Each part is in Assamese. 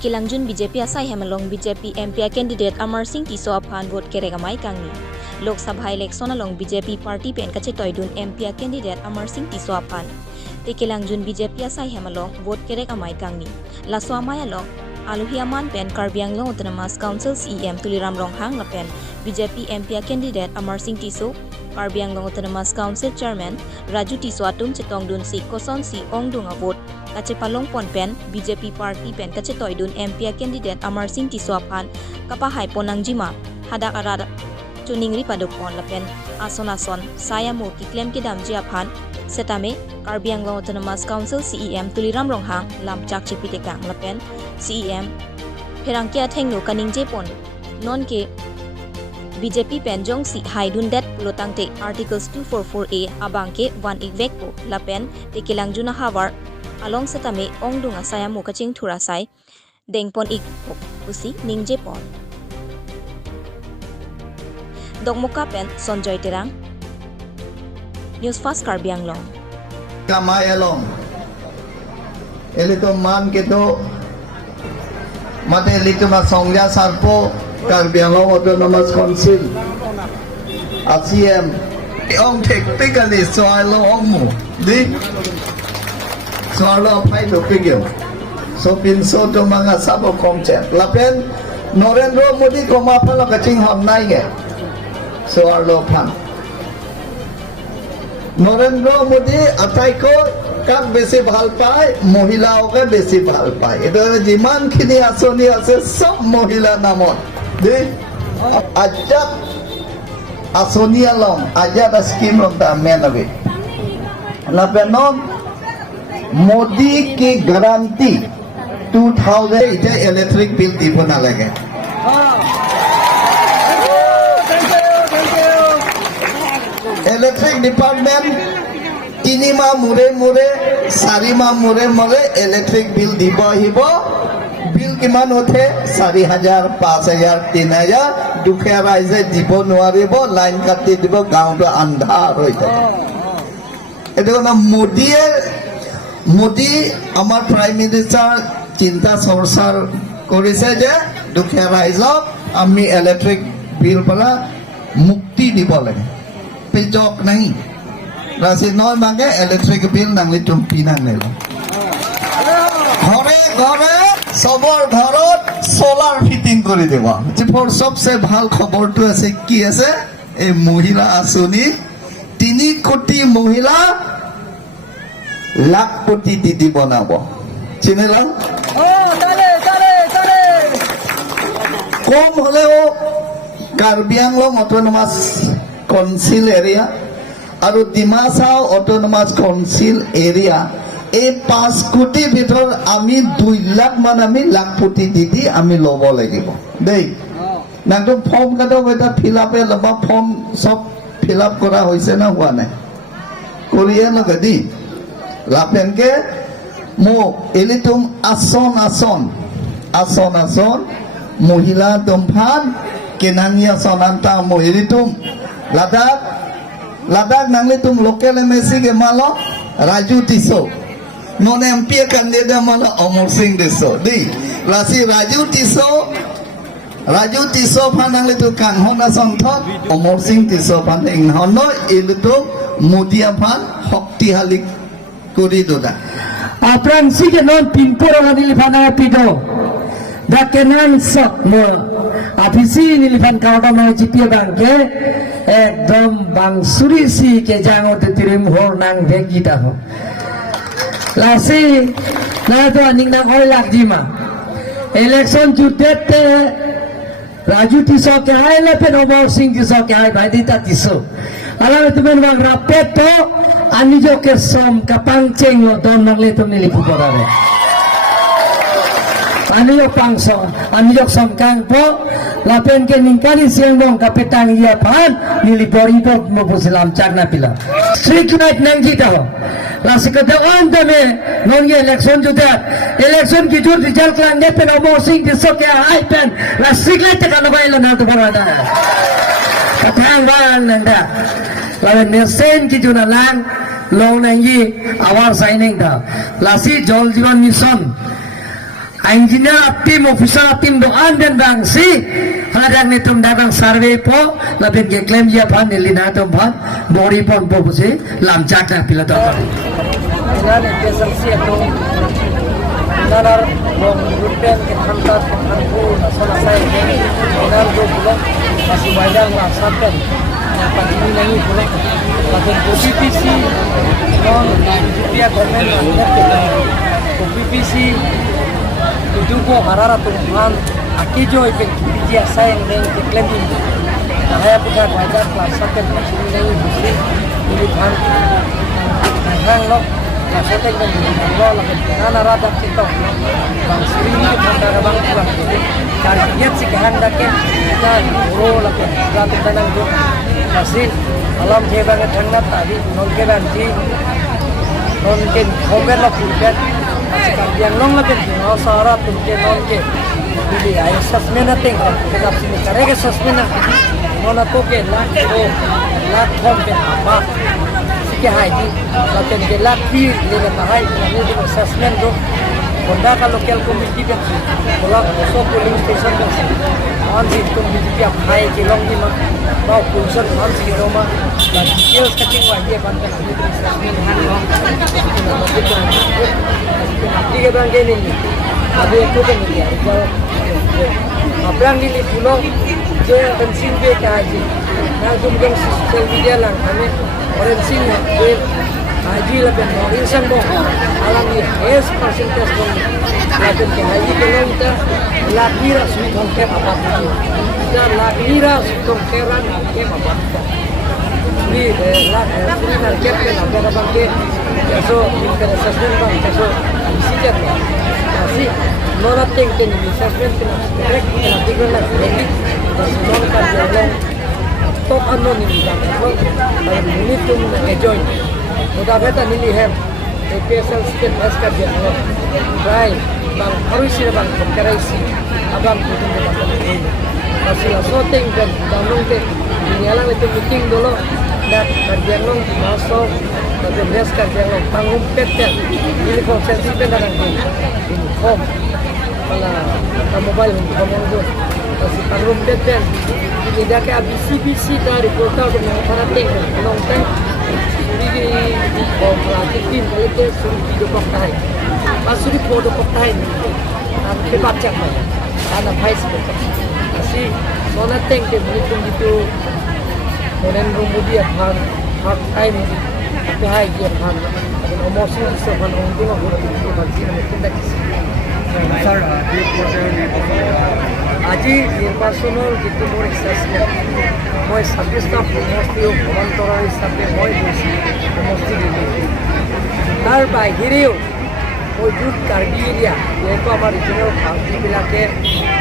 Tikilangjun BJP asai hemalong BJP MP candidate Amar Singh Tiso aphan vote keregamai kangni. Lok Sabha election along BJP party pen kache toidun MP candidate Amar Singh Tiso aphan. Tikilangjun BJP asai hemalong vote keregamai kangni. Laso amaya long Aluhiaman pen Karbianglong Autonomous Council CEM Tuliram Ronghang la pen BJP MP candidate Amar Singh Tiso Karbianglong Autonomous Council Chairman Raju Tiso atum chetongdun si koson si ongdung a vote kache palong pon pen BJP party pen kache toidun MP candidate Amar Singh Tiso aphan kapahai ponangjima hadak arada tuningri padopon la pen ason saya mo ki claim ke damji aphan setame Karbianglong Autonomous Council CEM Tuliram Ronghang lamchak chipite kang la pen CEM Perangkia Thengno Kaningje Pon non ke BJP penjong si haidun det lotangte articles 244A abangke 1 igvekpo lapen Tikilangjuna hawar along setame ongdunga saya mukaching thurasai dengpon ik pusi ningje pon dongmuka pen Sonjoy Terang News Fast Karbianglong kamay along elito man keto mate elito ma songja sarpo Karbianglong Autonomous Council ACM ong technically soalo ongmu di soalo pai to pigyo so pinso to mga sabo concept lapen Narendra Modi komapala kaching hamnai ge soalo pan Narendra Modi atai ko কাক বেশি ভাল পায় মহিলাওকে বেশি ভাল পায় এটা যিমান খিনি আঁচনি আছে সব মহিলা নামত দেই আজাদ আঁচনি Alam Azad scheme of the men of it লাপেনম মোদি কি গ্যারান্টি 2000 এটা ইলেকট্রিক বিল দিব নালাগে ইলেকট্রিক ডিপার্টমেন্ট 3 মাহ মুরে 4 মাহ মুরে ইলেকট্রিক বিল দিব আহিব বিল কিমান উঠে 4000 5000 3000 দুখীয়া ৰাইজে দিব নোৱাৰিব লাইন কাটি দিব গাঁৱটো আন্ধাৰ হৈ যাব এটো না মোদী আমাৰ প্ৰাইম মিনিষ্টাৰ চিন্তা চৰ্চাৰ কৰিছে যে দুখীয়া ৰাইজক আমি ইলেকট্ৰিক বিল পৰা মুক্তি দিব লাগে পেজক নাই রাশি নয় মাগে ইলেকট্রিক বিল নাংলি টুম্পি নাংলে ঘরে ঘরে সবর ঘরত সোলার ফিটিং করে দেব যেপর সবচেয়ে ভাল খবরটো আছে কি আছে এই মহিলা আঁচনি 3 কোটি মহিলা লাখপতি দিদি বনাব চিনিলাম কম হলেও কার্বিআংলং অটোনমাস কাউন্সিল এরিয়া আৰু ডিমাচাও অটোনমাস কাউন্সিল এরিয়া এই 5 কোটি ভিতর আমি 2 লাখ মান আমি লাখপতি দিদি আমি লব লাগিব দেই নাটো ফর্ম কাটো এটা ফিল আপে লবা ফর্ম সব ফিল আপ করা হইছে না হোৱা নাই কৰিয়ে লগে দি লাপেনকে মো এলিতুম আসন মহিলা দমফান কেনানিয়া সনান্তা মো এলিতুম Ladak nangli tum local MSC ke malo Raju Tiso non MP candidate malo Amar Singh Tiso di lasi Raju Tiso phan nangli tu kang hona songthot Amar Singh Tiso phan ing hono ilutu Modia phan hokti halik kuri doda apran sige non pimpura nili phana pido da kenan sok mo afisi nili phan kaoda mo jipia bangke একদম বাংসুরি সি কে জাঙতে তিরিম হর নাং ভেগিতা হ লাসি না তো নিংনা হয় লাগজিমা ইলেকশন জুতেতে রাজু তিসো কে আইলে ফের অমর সিং তিসো কে আই ভাই দিতা তিসো আলা তুমি বাং রাপে তো আনি জো কে সম কাপাং চেং লো দন নালে তুমি Lipu করারে ani yo pangso ani yo samkang po lapen ke ningkali siang dong kapetang iya pan nilipori po mo silam chagna pila street light nang kita ho la sikata on dame non ye election juta election ki jur result lang ne pe mo sing diso ke ai pen la street light ka no baila na to barada katang ban nanda la ne sen ki juna lang long nang yi awar signing da la si jol jivan mission engineer tim officer tim doan dan bangsi hadang nitum dagang survey po labin ke claim ya pan nilina tum pan bori pon po busi lam jata pila to Dengan SSLC itu nalar bong rupiah ke kantor pangku nasional saya ini nalar do bulan masih banyak merasakan apa ini lagi bulan tapi PPC non rupiah komen PPC itu kok harara tuhan akijo itu dia saya yang claiming saya punya banyak merasakan masih ini lagi bulan ini kan hang lo nah saya tengok ni kalau lagi kerana rada kita bang sini tanda bang pulang cari lihat sih hang dah ke dan uro lagi rada tanang tu masih alam hebat tengah tadi non ke banci non ke hober lah pulpen masih yang long lagi non sahara tu ke non ke jadi ayah sasmena tengok kita sini karena sasmena non aku ke lah thom ke apa K high जी लेकिन के लाठी ले रहा है ये जो असेसमेंट जो बंदा का लोकल कम्युनिटी पे बोला सो पोलिंग स्टेशन पे ऑन जी तुम बीजेपी आप हाई के लोग भी मत बाव पुलिसन ऑन जी रो मा डिटेल्स कटिंग वाली है बंदा ये असेसमेंट हां ठीक है बंगे नहीं अभी एक तो नहीं है जो अपना नीली फूलों जो कंसिंग पे क्या है जी ना तुम लोग सोशल मीडिया ला हमें orang sini ber haji lebih insan boh alam ni es persentas boh lebih ke haji kalau kita lakira sudah ke apa tu dan lakira sudah keran ke apa tu ni lakira ke apa apa ke so kita sesuatu bang so sikit masih nora tengken ni sesuatu direct nanti kita lagi semua kerja top anon ni bang kalau ini tu enjoy mudah betul ni hem APSL state es kerja baik bang harus sih bang kerasi abang itu betul masih shooting dan bangun ke ini alang itu meeting dulu dan kerja long masuk tapi res kerja long tanggung petel ini konsensi pendagang ini home malah mobile home itu masih tanggung petel ini dah ke BC dari kota tu mana tengok nonton ini operasi tim itu suruh video pakai masuk di foto pakai ke baca ada Facebook masih mana tengok mungkin itu orang kemudian hak time pakai dia kan emosi sesuatu untuk orang itu masih mungkin tak sir আজি নিৰ্বাচনৰ যিটো মোৰ ইচ্ছা আছিলে মই 26টা সমষ্টি সমান্তৰাল হিচাপে মই সমষ্টি দিলোঁ তাৰ বাহিৰেও মই য'ত কাৰ্বি এৰিয়া যিহেতু আমাৰ ৰিজনেল পাৰ্টিবিলাকে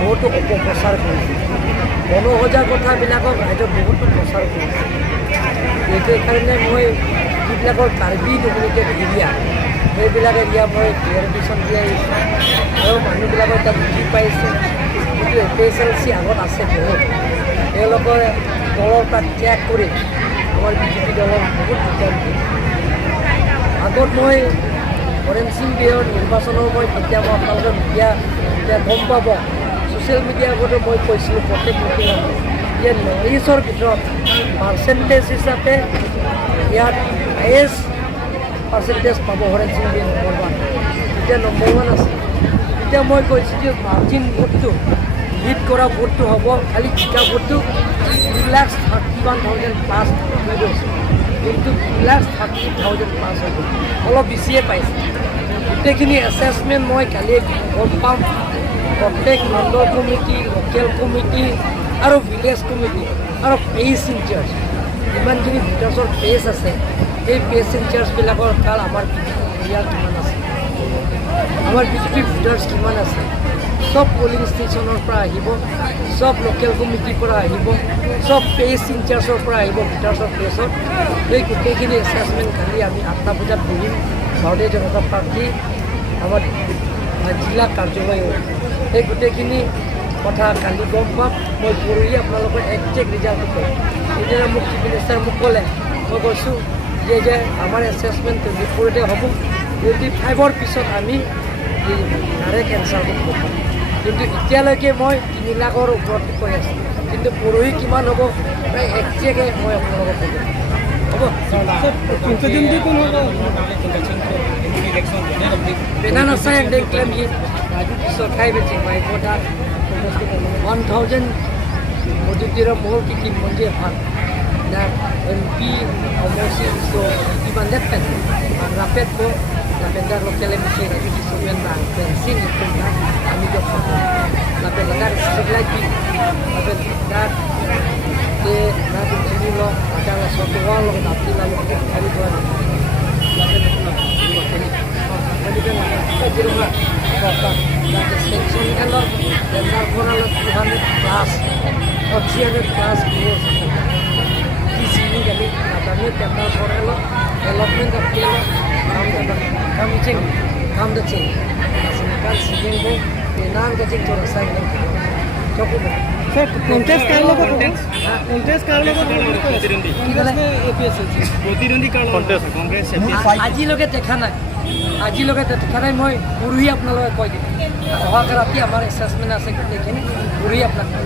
বহুতো অপপ্ৰচাৰ কৰিছে গণসজাগতাবিলাকক ৰাইজক বহুতো প্ৰচাৰ কৰিছে সেইকাৰণে মই যিবিলাকৰ কাৰ্বি ডমিনেটেড এৰিয়া সেইবিলাক এৰিয়া মই ক্লিয়াৰিফিকেশ্যন দি আহিছোঁ আৰু মানুহবিলাকৰ তাত বুজি পাইছে যিটো APSLC আগত আছে বহুত তেওঁলোকৰ দলৰ তাত ত্যাগ কৰি আমাৰ বিজেপি দলৰ বহুত বিজ্ঞান আগত মই হৰেণ সিং দেওৰ নিৰ্বাচনৰ মই তেতিয়া মই আপোনালোকে মিডিয়া এতিয়া গম পাব ছ'চিয়েল মিডিয়াৰ আগতো মই কৈছিলোঁ প্ৰত্যেক মিটিঙত যে নৰ্থ ভিতৰত পাৰ্চেণ্টেজ হিচাপে ইয়াত হায়েষ্ট পাৰ্চেণ্টেজ পাব হৰেণ সিং দেও নম্বৰ 1 এতিয়া নম্বৰ 1 আছে এতিয়া মই কৈছোঁ যে মাৰ্জিন ভোটটো লিড কৰা ভোটটো হ'ব খালি জিকা ভোটটো 2,31,000 প্লাছ কিন্তু 2,30,000 প্লাছ হ'ব অলপ বেছিয়ে পাইছে গোটেইখিনি এছেছমেণ্ট মই কালি গম পাম প্ৰত্যেক মণ্ডল কমিটি লোকেল কমিটি আৰু ভিলেজ কমিটি আৰু পেজ ইনচাৰ্জ যিমানখিনি ভিতৰৰ পেজ আছে সেই পেজ ইনচাৰ্জবিলাকৰ কাল আমাৰ ইয়াত কিমান আছে আমাৰ বিজেপি ভিটাৰ্ছ কিমান আছে সব পোলিং ষ্টেচনৰ পৰা আহিব সব লোকেল কমিটিৰ পৰা আহিব সব পেজ ইনচাৰ্জৰ পৰা আহিব ভিটাৰ্ছৰ পেজত এই গোটেইখিনি এছেছমেণ্ট কালি আমি 8টা বজাত বহিম ভাৰতীয় জনতা পাৰ্টি আমাৰ জিলা কাৰ্যালয় এই গোটেইখিনি কথা কালি গম পাম মই পৰহি আপোনালোকৰ একজেক্ট ৰিজাল্টটো কৰিম সেইদিনা মোক চিফ মিনিষ্টাৰ মোক ক'লে মই কৈছোঁ যে আমাৰ এছেছমেণ্ট 24তে হ'ব 25ৰ পিছত আমি তাৰে কেঞ্চাৰ কিন্তু এতিয়ালৈকে মই 3 লাখৰ ওপৰত কৈ আছোঁ কিন্তু পৰহি কিমান হ'ব প্ৰায় একজেক্টে মই আপোনালোকক Penana saya yang klaim hit, maju pisau kai becing mai kota 1000 maju tira mohol kiki monje fan. Dan MP omosi so di bandet pen, rapet ko, rapet dar lokal MC raju di sobian bang, bensin itu kami jawab satu. Rapet dar sebelah ki, rapet dar de raju sini lo ada suatu wall lo tapi lalu hari tuan. Rapet Jadi kan di rumah bapak ada section kan lo dan kurang lebih 200 plus, 300 plus di sini kami katanya tempat sore lo development of kilo kam cing kam the cing kan sini bu tenan ke cing terus saya cukup sir contest कर लो कॉन्टेस्ट कर लो प्रतिद्वंदी कर लो कांग्रेस আজি লগে দেখা নাই আজি লগে দেখা নাই মই পুরুই আপনাদের কই দিম অহা রাতি আমার অ্যাসেসমেন্ট আছে দেখেন পুরুই আপনাদের